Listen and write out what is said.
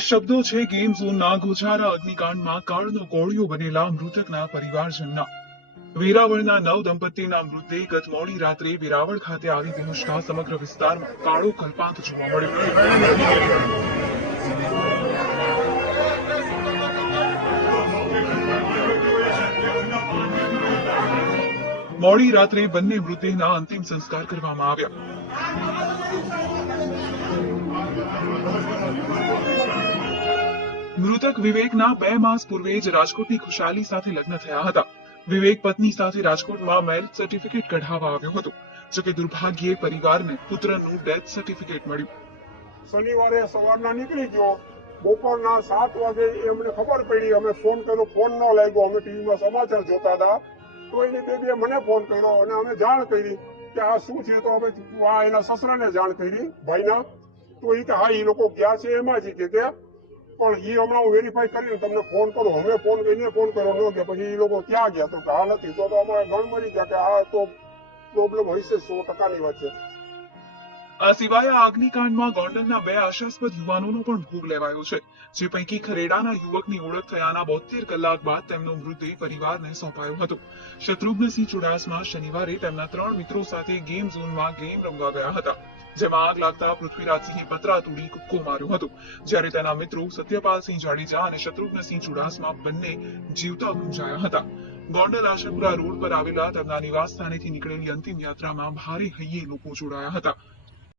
શબ્દો છે ગેમ ઝોનના ગોઝારા અગ્નિકાંડમાં કાળનો કોળિયો બનેલા મૃતકના પરિવારજનના. વેરાવળના નવ દંપતીના મૃતદેહ ગત મોડી રાત્રે વેરાવળ ખાતે આવી પહોંચતા સમગ્ર વિસ્તારમાં કાળો કલ્પાંત જોવા મળ્યો. મોડી રાત્રે બંને મૃતદેહના અંતિમ સંસ્કાર કરવામાં આવ્યા. મૃતક વિવેકના 2 માસ પૂર્વે જ રાજકોટની ખુશાલી સાથે લગ્ન થયા હતા. વિવેક પત્ની સાથે રાજકોટમાં મેરેજ સર્ટિફિકેટ કઢાવવા આવ્યો હતો. જોકે દુર્ભાગ્યે પરિવારને પુત્રનું ડેથ સર્ટિફિકેટ મળ્યું. શનિવારે સવારના નીકળી ગયો. બપોરના 7 વાગે એમને ખબર પડી. અમે ફોન કર્યો, ફોન ન લાગ્યો. અમે ટીવીમાં સમાચાર જોતા હતા તો એની બેબીએ મને ફોન કર્યો અને અમે જાણ કરી કે આ શું છે. તો અમે આ એના સસરાને જાણ કરી ભાઈના. તો એ કે હા એ લોકો ગયા છે એમાં જ કે પણ એ હમણાં હું વેરીફાઈ કરીને તમને ફોન કરું. હવે ફોન કરીને ફોન કર્યો ન કે પછી એ લોકો ક્યાં ગયા તો કે હા નથી. તો અમારે ગણ મરી ગયા કે આ તો પ્રોબ્લેમ હશે. 100%ની વાત છે. આ સિવાય આ અગ્નિકાંડમાં ગોંડલના 2 આશાસ્પદ યુવાનોનો પણ ભોગ લેવાયો છે. જે પૈકી ખરેડાના યુવકની ઓળખ થયાના 72 કલાક બાદ તેમનો મૃતદેહ પરિવારને સોંપાયો હતો. શત્રુઘ્નસિંહ ચુડાસમા શનિવારે તેમના 3 મિત્રો સાથે ગેમ ઝોનમાં ગેમ રમવા ગયા હતા. જેમાં આગ લાગતા પૃથ્વીરાજસિંહે પતરા તોડી કૂદકો માર્યો હતો. જ્યારે તેના મિત્રો સત્યપાલસિંહ જાડેજા અને શત્રુઘ્નસિંહ ચુડાસમા બંને જીવતા ગુંજાયા હતા. ગોંડલ આશાપુરા રોડ પર આવેલા તેમના નિવાસ સ્થાનેથી નીકળેલી અંતિમ યાત્રામાં ભારે હૈયે લોકો જોડાયા હતા.